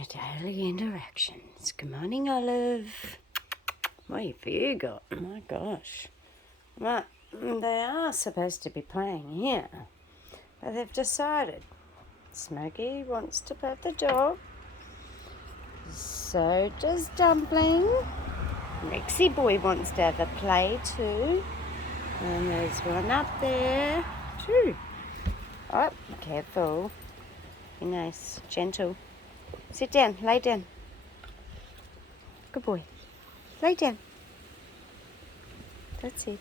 The daily interactions. Good morning, Olive. What have you got? Oh my gosh. Well, they are supposed to be playing here, but they've decided Smokey wants to pet the dog. So does Dumpling. Rexy boy wants to have a play too. And there's one up there too. Oh, careful. Be nice, gentle. Sit down, lay down. Good boy. Lay down. That's it.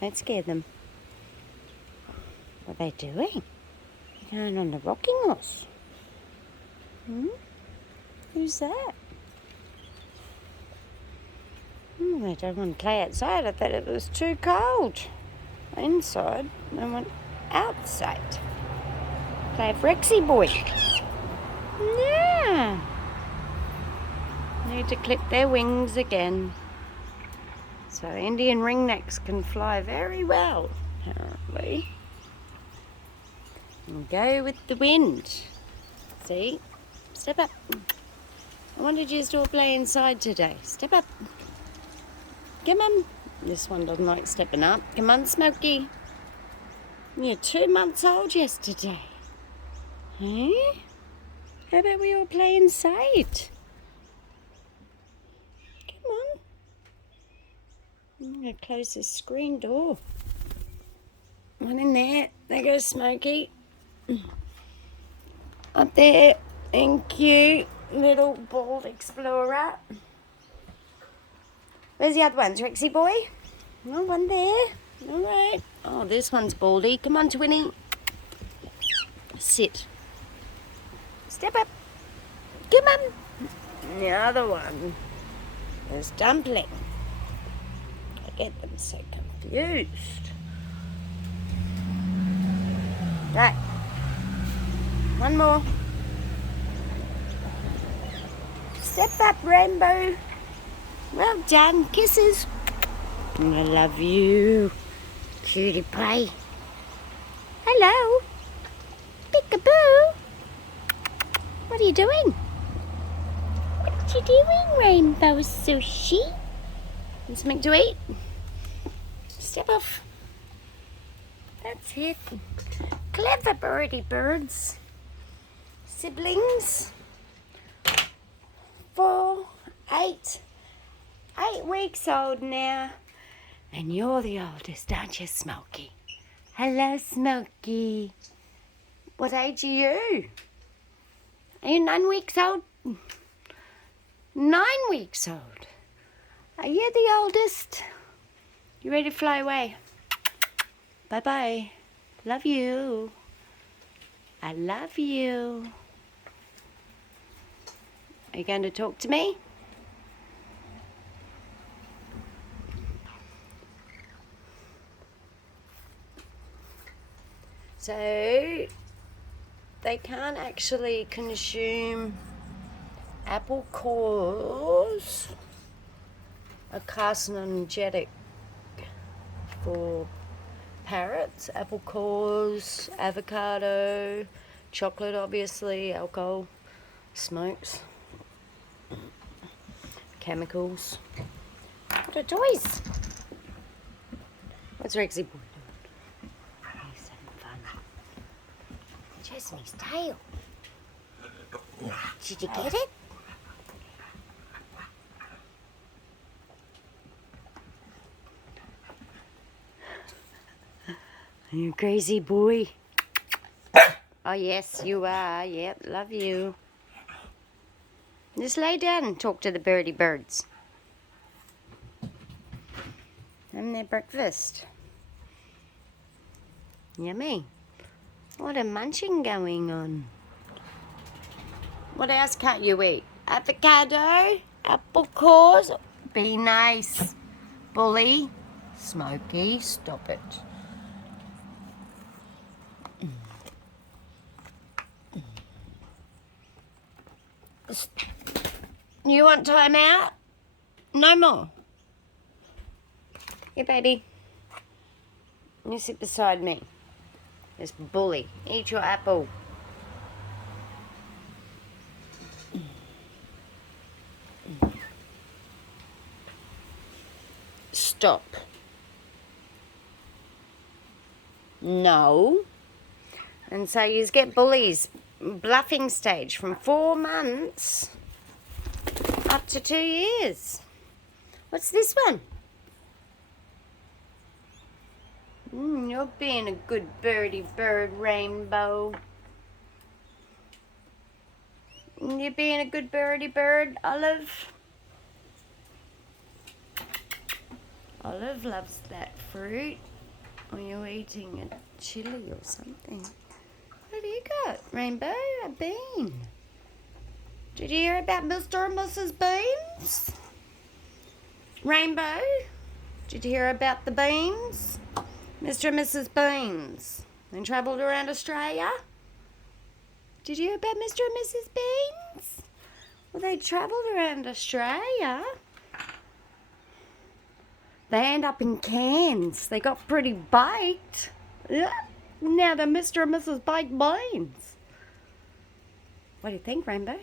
Don't scare them. What are they doing? They're going on the rocking horse. Who's that? They don't want to play outside. I thought it was too cold. Inside. They want outside. Play with Rexy boy. Yeah. Need to clip their wings again. So Indian ringnecks can fly very well, apparently. And go with the wind. See? Step up. I wanted you to all play inside today. Step up. Come on. This one doesn't like stepping up. Come on, Smokey. You're 2 months old yesterday. Hey? How about we all play inside? Come on. I'm going to close this screen door. One in there. There goes Smokey. Up there. Thank you, little bald explorer. Where's the other ones, Rexy boy? Oh, one there. All right. Oh, this one's baldy. Come on, Twinny. Sit. Step up. Come on. The other one is Dumpling. I get them so confused. Right. One more. Step up, Rainbow. Well done. Kisses. I love you. Cutie pie. Hello. Peekaboo. What are you doing? What you doing, Rainbow Sushi? Want something to eat? Step off. That's it. Clever birdie birds. Siblings. 4, 8 weeks old now. And you're the oldest, aren't you, Smokey? Hello, Smokey. What age are you? Are you 9 weeks old? 9 weeks old. Are you the oldest? You ready to fly away? Bye-bye. Love you. I love you. Are you going to talk to me? So, they can't actually consume apple cores, are carcinogenic for parrots. Apple cores, avocado, chocolate obviously, alcohol, smokes, chemicals. What are toys? What's Rexy boy doing? He's having fun. Chasing tail. Did you get it? You crazy boy. Oh yes, you are. Yep, love you. Just lay down and talk to the birdie birds. And their breakfast. Yummy. What a munching going on. What else can't you eat? Avocado? Apple cores? Be nice. Bully? Smokey, stop it. You want time out? No more. Here, baby. You sit beside me. This bully. Eat your apple. stop. No. And so you get bullies bluffing stage from 4 months up to 2 years. What's this one? You're being a good birdie bird, Rainbow. You're being a good birdie bird, Olive. Olive loves that fruit. Are you eating a chili or something? What do you got, Rainbow? A bean. Did you hear about Mr. and Mrs. Beans? Rainbow, did you hear about the beans? Mr. and Mrs. Beans. They travelled around Australia. Did you hear about Mr. and Mrs. Beans? Well, they travelled around Australia. They end up in Cairns. They got pretty baked. Yeah. Now they're Mr. and Mrs. Baked Beans. What do you think, Rainbow?